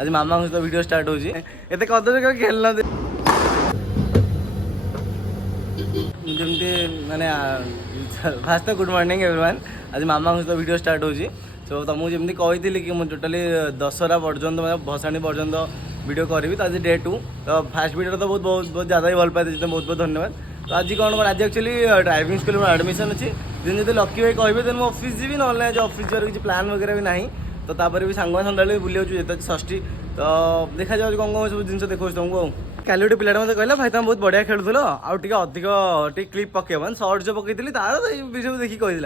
आज मामा सहित video start होची एते कदर के खेलना जमती माने फास्ट गुड मॉर्निंग एवरीवन। आज मामा सहित वीडियो स्टार्ट होची सो तुमको जमी कही कि मुझे टोटाली दशहरा पर्यंत मैं भसाणी पर्यंत वीडियो करी। तो आज डे 2 तो फास्ट वीडियो तो बहुत बहुत बहुत ज़्यादा ही भल पाए बहुत बहुत धन्यवाद। तो आज कौन आज एक्चुअली ड्राइविंग स्कूल में एडमिशन अच्छी दिन जो लकी भाई कहे तो मुझे ऑफिस जी ना आज ऑफिस जर किसी प्लान वगैरह भी ना तो तापर भी सांग सन्ध्या बुले जेत षष्ठी तो देखा जाए कौन कौन सब जिन देखो तुमको काली गोटे पिला मतलब कहला भाई तुम बहुत बढ़िया खेलुल आगे अधिक क्लिप पकेबन सर्ट जो पकई तार विषय देखिए कही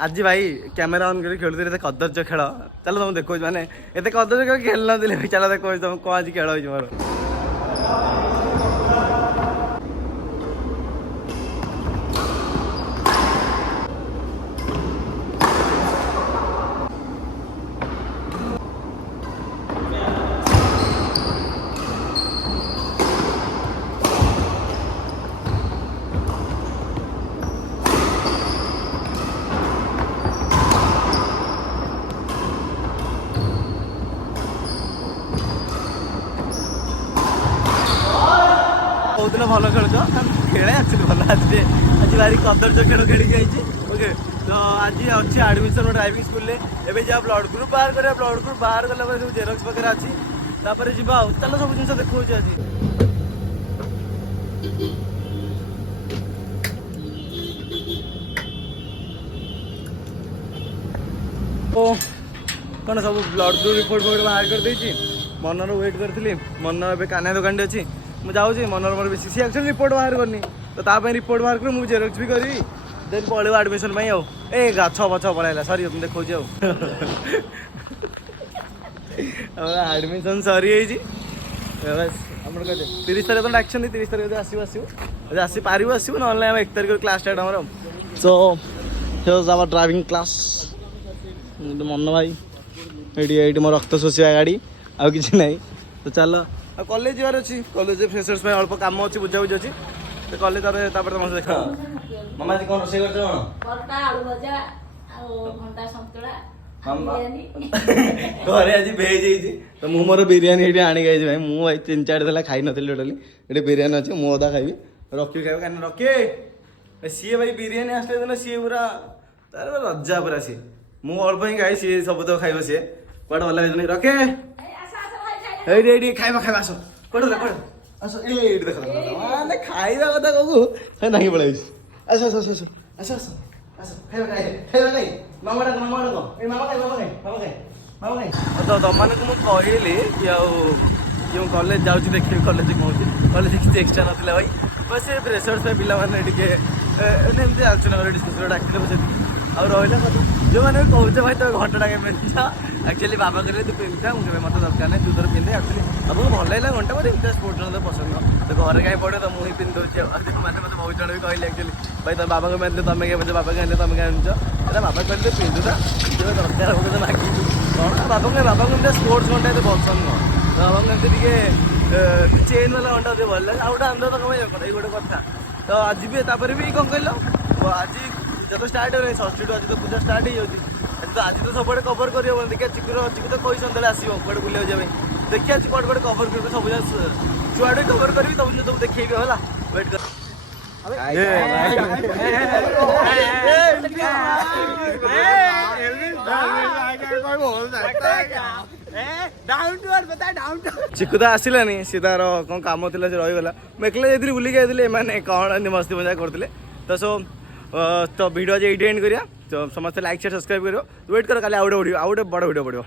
आज भाई कैमेरा ऑन कर खेलुले कदर्य खेल चलो तुम देखो मैंने एत कदर्य खेल ना चलो देखो तुम कौन आज खेल हो मोर कौन भल खेल खेले एक्चुअली भल आज आज भारी कदर्य खेल खेल ओके। तो आज अच्छी एडमिशन ड्राइविंग स्कूल एवं जा ब्लड ग्रुप बाहर करा ब्लड ग्रुप बाहर कला सब जेरक्स वगैरह अच्छी तापर जा चलो सब जिन देखो आज कौन सब ब्लड ग्रुप रिपोर्ट फोट बाहर कर देती मनर वेट करी मन ए कान्हा दुकान अच्छी मुझे जाऊँगी मनर मोर बेसी सी एक्चुअली रिपोर्ट बाहर करनी तो ताप रिपोर्ट बाहर कर मुझे जेरक्स भी करी देन पड़े एडमिशन ए गछ पछ पड़ाइला सरी तुम देखो एडमिशन सरी बस आम कहते 30 तारीख तो डाक्शन 30 तारीख आसो आसो आसी पार आसो ना 1 तारीख क्लास स्टार्ट आम सो आवर ड्राइविंग क्लास मन भाई ये मोर रक्त शोषा गाड़ी आउ कि ना तो चलो कॉलेज जीवार अच्छी कॉलेज फ्रेशर्स में अल्प काम अच्छी बुझाबुझी अच्छी तो कॉलेज तुम देखा मामा जी कौन रोषे कर घरे आज भेज तो मुझे मोर बिरियानी ये आनी गई भाई मुझे 3-4 दिन खाई नी टोटाली ये बिरियानी अच्छी मुझे अदा खाइबी रखी खाइब कहीं रखे सी भाई बिरियानी आसले दिन सी पूरा तार रजा पूरा सी मुझे अल्प ही खाई सी सब तो खाइब सी कौट भल रखे खाइबा खाइबा आस कौट आस ये देख माने खाइबा कथा कहू नहीं पड़े आस आस आस आस आस आस खाइबा खाइबा खाइ मामा डाक मामा डाक ए मामा खाइ मामा खाइ मामा खाइ मामा खाइ तो तुमने को मुझे कहली कि आउ कॉलेज जाऊँ देखिए कॉलेज कहूँ कॉलेज किसी एक्सट्रा ना भाई बस ये प्रेसर्स पे पिला माने टिके एमती आलोचना कर डिस्कसन डाकिले बस और रहा कथा जो मैंने कहे भाई तो घंटा टाइम पिंधा एक्चुअली बाबा करें तू पिंधा मुझे मत दरकार नहीं तू तर पिंधे एक्चुअली अब भल लगे घंटा पर एमती स्पोर्ट्स मतलब पसंद तो घर कहीं पड़े तो मुझे पिंधुचे मैंने मतलब बहुत जन भी कहले एक्चुअली भाई तुम बाबा को मैंने तुम क्या बाबा के तुम क्या आनुच अरे बाबा कहते पिंधुता जो दरकार हो तो मागी कौन बाबा को स्पोर्ट्स घंटा तो पसंद नुह तो बाबा को एमती चेन वाला घंटा जो भल लगे आउट आंदा तो कमाई ये गोटे कथा तो आज भी तापर भी कौन कहल आज जब स्टार्ट हो षष्ठी आज तो पूजा स्टार्ट हो जाती तो आज तो सब कवर कर देखिए चिकुर चिकु तो कही सन्ध्या आसो कौटे बुले जाए देखिए कौटे कौटे कवर कर सब छुआटे कवर करी तुम तुम देखी है वेट कर चिकु तो आसलानी सी तार कौन कम थी रहीगला मुझे जाइए बुलिक जाइए कौन मस्ती मजा करते तो सो तो वीडियो आज ये एंड करिया तो समस्त लाइक शेयर सब्सक्राइब करो वेट कर काली आउटे बड़ वीडियो पड़ो।